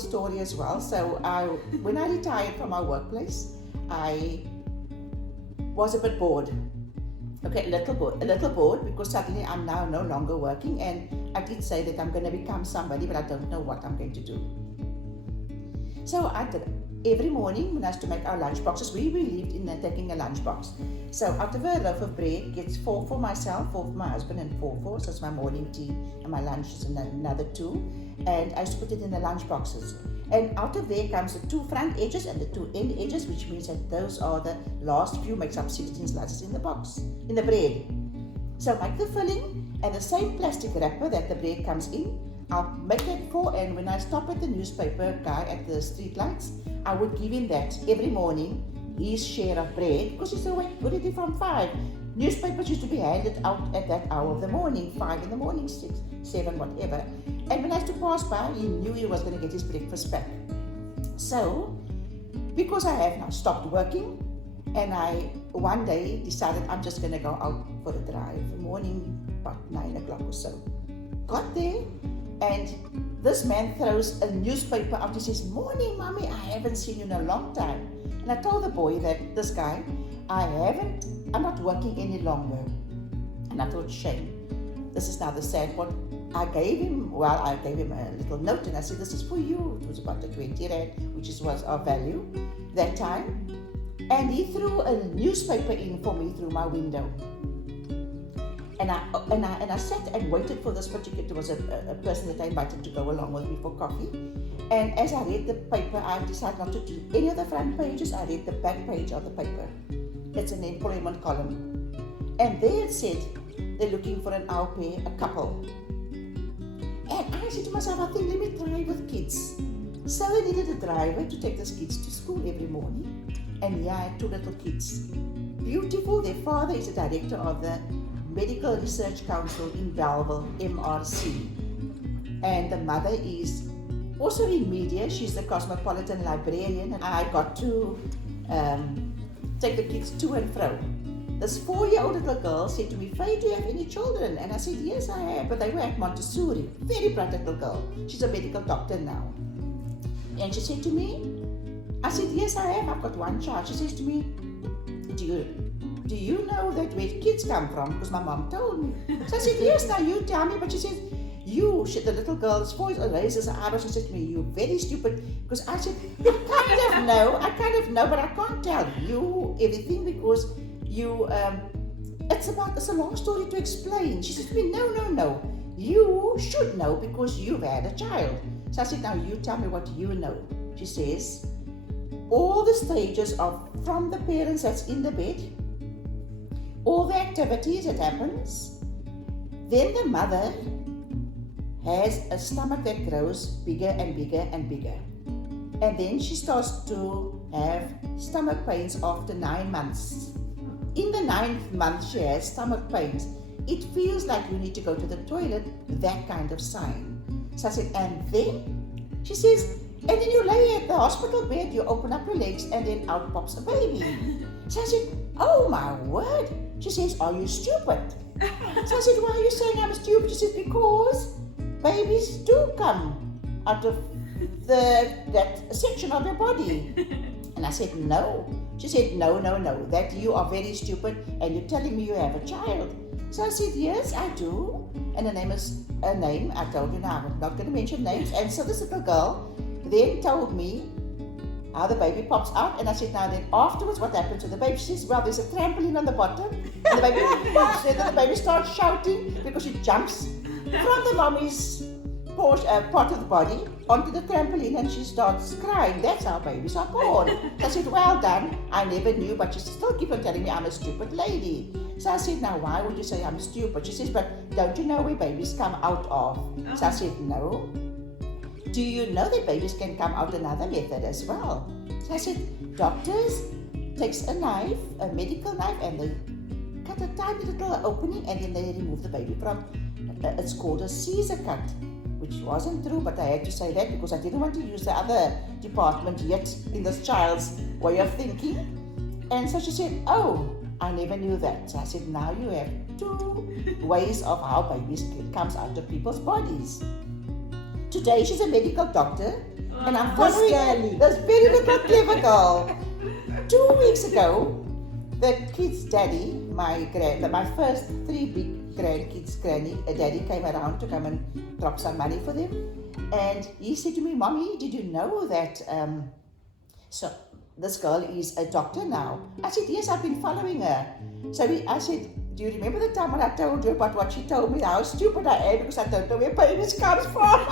story as well. So when I retired from my workplace, I was a bit bored. Okay, a little bored because suddenly I'm now no longer working, and I did say that I'm going to become somebody, but I don't know what I'm going to do. So I did. Every morning when I used to make our lunch boxes, we lived in taking a lunch box. So out of a loaf of bread gets 4 for myself, 4 for my husband, and 4 for, so it's my morning tea and my lunch is another 2. And I used to put it in the lunch boxes. And out of there comes the 2 front edges and the 2 end edges, which means that those are the last few, makes up 16 slices in the box, in the bread. So make the filling and the same plastic wrapper that the bread comes in, I'll make that 4, and when I stop at the newspaper guy at the street lights, I would give him that every morning, his share of bread, because he's awake already from 5. Newspapers used to be handed out at that hour of the morning, 5 in the morning, 6, 7, whatever. And when I used to pass by, he knew he was going to get his breakfast back. So, because I have now stopped working, and I one day decided I'm just going to go out for a drive, morning about 9 o'clock or so. Got there, and this man throws a newspaper out. He says, "Morning, mommy, I haven't seen you in a long time." And I told the boy that, this guy, I'm not working any longer. And I thought, shame. This is now the sad part. I gave him a little note, and I said, "This is for you." It was about the 20 rand, which was our value that time. And he threw a newspaper in for me through my window. And I sat and waited for this particular, it was a person that I invited to go along with me for coffee. And as I read the paper, I decided not to do any of the front pages. I read the back page of the paper. It's an employment column. And there it said, they're looking for an au pair, a couple. And I said to myself, I think, let me try with kids. So I needed a driver to take these kids to school every morning. And here I had 2 little kids. Beautiful. Their father is the director of the Medical Research Council in Belleville, MRC. And the mother is also in media. She's the cosmopolitan librarian. And I got to take the kids to and fro. This 4-year-old little girl said to me, "Faye, do you have any children?" And I said, "Yes, I have, but they were at Montessori." Very bright little girl. She's a medical doctor now. And she said to me, I said, "Yes, I have. I've got 1 child." She says to me, Do you know that where kids come from? Because my mom told me. So I said, "Yes, now you tell me." But she said, the little girl's voice raises her eyebrows. She said to me, "You're very stupid." Because I said, I kind of know, but I can't tell you everything because it's a long story to explain. She said to me, No. You should know because you've had a child. So I said, "Now you tell me what you know." She says, all the stages from the parents that's in the bed, all the activities that happens, then the mother has a stomach that grows bigger and bigger and bigger. And then she starts to have stomach pains after 9 months. In the 9th month, she has stomach pains. It feels like you need to go to the toilet, that kind of sign. So I said, and then? She says, and then you lay at the hospital bed, you open up your legs, and then out pops a baby. So I said, oh my word. She says, are you stupid? So I said, why are you saying I'm stupid? She said, because babies do come out of that section of your body. And I said, no. She said, no, that you are very stupid and you're telling me you have a child. So I said, yes, I do. And the name is a name. I told you now, I'm not going to mention names. And so this little girl then told me how the baby pops out. And I said, now then afterwards, what happens to the baby? She says, well, there's a trampoline on the bottom. And the baby pops there, and the baby starts shouting because she jumps from the mommy's part of the body onto the trampoline and she starts crying. That's how babies are born. I said, well done. I never knew, but she still keeps on telling me I'm a stupid lady. So I said, now why would you say I'm stupid? She says, but don't you know where babies come out of? So I said, no. Do you know that babies can come out another method as well? So I said, doctors takes a knife, a medical knife, and they cut a tiny little opening and then they remove the baby from, it's called a Caesar cut. Which wasn't true, but I had to say that because I didn't want to use the other department yet in this child's way of thinking. And so she said, oh, I never knew that. So I said, now you have 2 ways of how babies comes out of people's bodies. Today she's a medical doctor And I'm following this very little clever girl. 2 weeks ago, the kid's daddy, my first 3 big grandkids' daddy came around to come and drop some money for them. And he said to me, Mommy, did you know that so this girl is a doctor now? I said, yes, I've been following her. So I said, do you remember the time when I told you about what she told me, how stupid I am because I don't know where payments comes from?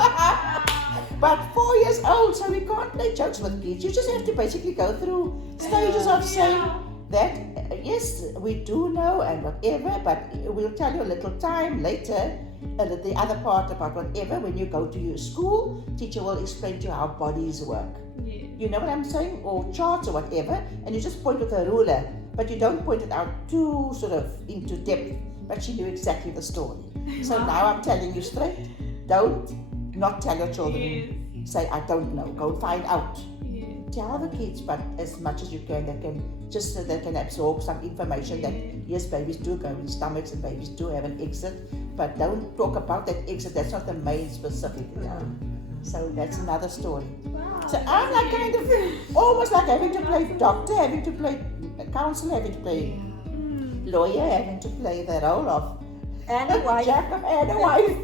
But 4 years old, so we can't play jokes with kids. You just have to basically go through stages of saying that, yes, we do know and whatever, but we'll tell you a little time later, the other part about whatever, when you go to your school, teacher will explain to you how bodies work. Yeah. You know what I'm saying? Or charts or whatever, and you just point with a ruler, but you don't point it out too sort of into depth, but she knew exactly the story. So now I'm telling you straight, don't not tell your children. Say, I don't know, go find out. Tell the kids, but as much as you can, just so they can absorb some information that yes, babies do go in stomachs and babies do have an exit, but don't talk about that exit. That's not the main specific. So that's another story. Wow. So I'm like kind of almost like having to play doctor, having to play counselor, having to play lawyer, having to play the role of and a wife. Jack and a wife.